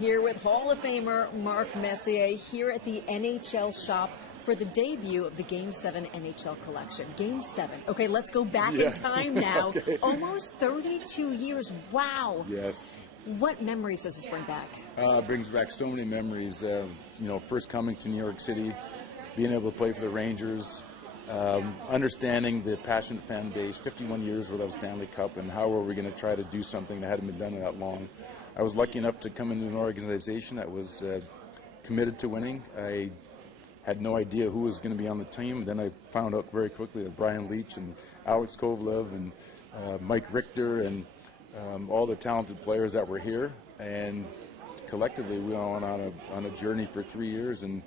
Here with Hall of Famer Mark Messier here at the NHL Shop for the debut of the Game 7 NHL Collection. Game 7. Okay, let's go back in time now. Okay. Almost 32 years. Wow. Yes. What memories does this bring back? Brings back so many memories. First coming to New York City, being able to play for the Rangers, understanding the passionate fan base, 51 years without Stanley Cup, and how were we going to try to do something that hadn't been done in that long. I was lucky enough to come into an organization that was committed to winning. I had no idea who was going to be on the team. Then I found out very quickly that Brian Leetch and Alex Kovalev and Mike Richter and all the talented players that were here. And collectively, we went on a journey for 3 years and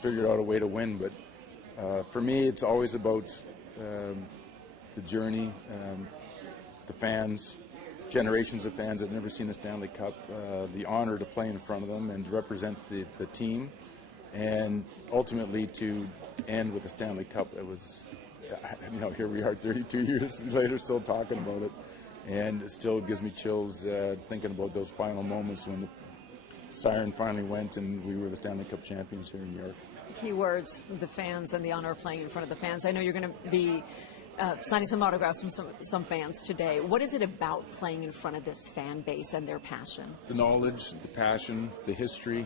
figured out a way to win. But for me, it's always about the journey, the fans, generations of fans that have never seen a Stanley Cup, the honor to play in front of them and to represent the team, and ultimately to end with the Stanley Cup. It was, here we are 32 years later still talking about it, and it still gives me chills thinking about those final moments when the siren finally went and we were the Stanley Cup champions here in New York. Keywords, the fans and the honor of playing in front of the fans. I know you're going to be signing some autographs from some fans today. What is it about playing in front of this fan base and their passion? The knowledge, the passion, the history,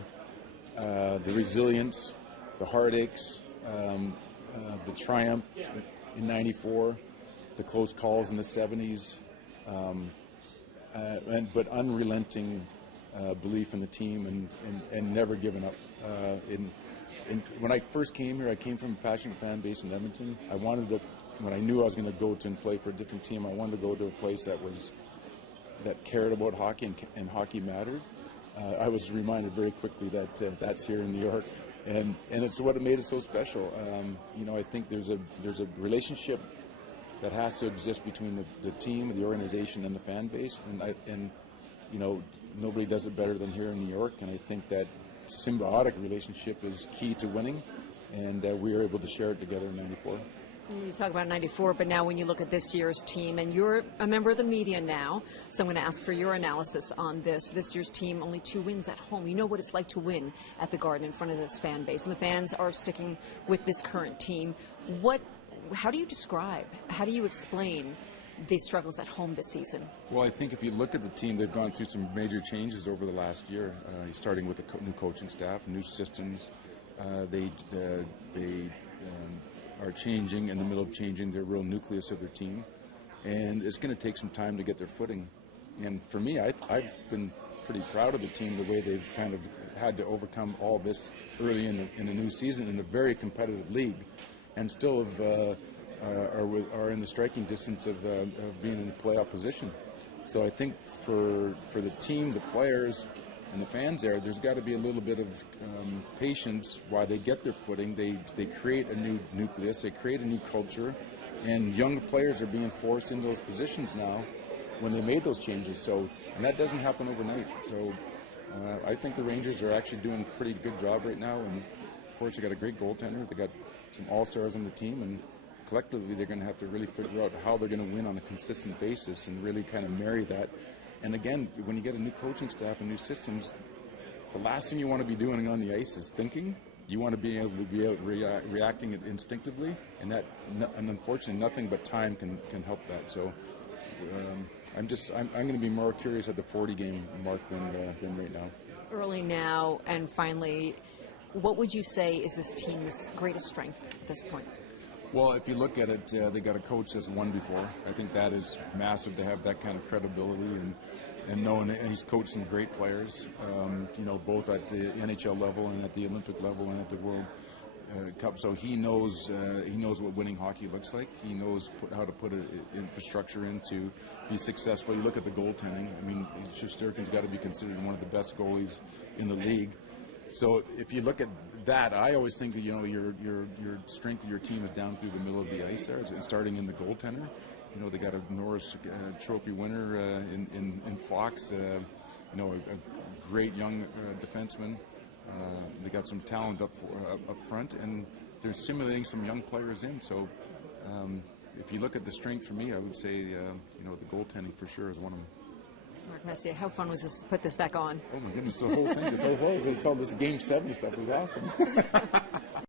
the resilience, the heartaches, the triumph in '94, the close calls in the '70s, but unrelenting belief in the team and never giving up. When I first came here, I came from a passionate fan base in Edmonton. When I knew I was going to go to and play for a different team, I wanted to go to a place that cared about hockey and hockey mattered. I was reminded very quickly that that's here in New York, and it's what made it so special. I think there's a relationship that has to exist between the team, the organization, and the fan base, and nobody does it better than here in New York. And I think that symbiotic relationship is key to winning, and we were able to share it together in '94. You talk about '94, but now when you look at this year's team, and you're a member of the media now, so I'm going to ask for your analysis on this. This year's team, only 2 wins at home. You know what it's like to win at the Garden in front of this fan base, and the fans are sticking with this current team. How do you describe, how do you explain these struggles at home this season? Well, I think if you look at the team, they've gone through some major changes over the last year, starting with the new coaching staff, new systems. They are changing, in the middle of changing their real nucleus of their team, and it's going to take some time to get their footing. And for me, I've been pretty proud of the team, the way they've kind of had to overcome all this early in a new season in a very competitive league, and still are in the striking distance of being in a playoff position. So I think for the team, the players, and the fans there's got to be a little bit of patience while they get their footing. They create a new nucleus, they create a new culture, and young players are being forced into those positions now when they made those changes. And that doesn't happen overnight. So I think the Rangers are actually doing a pretty good job right now, and of course they got a great goaltender. They got some all-stars on the team, and collectively they're going to have to really figure out how they're going to win on a consistent basis and really kind of marry that. And again, when you get a new coaching staff and new systems, the last thing you want to be doing on the ice is thinking. You want to be able to be reacting instinctively, and unfortunately, nothing but time can help that. So I'm going to be more curious at the 40 game mark than right now. Early now, and finally, what would you say is this team's greatest strength at this point? Well, if you look at it, they got a coach that's won before. I think that is massive to have that kind of credibility and knowing, and he's coached some great players, both at the NHL level and at the Olympic level and at the World Cup. So he knows what winning hockey looks like. He knows how to put infrastructure in to be successful. You look at the goaltending. I mean, Shesterkin's got to be considered one of the best goalies in the league. So if you look at that, I always think that your strength of your team is down through the middle of the ice there, and starting in the goaltender. They got a Norris Trophy winner in Fox. A great young defenseman. They got some talent up front, and they're simulating some young players in. So if you look at the strength for me, I would say the goaltending for sure is one of them. Mark Messier, how fun was this? Put this back on. Oh my goodness, the whole thing. This whole Game 7 stuff was awesome.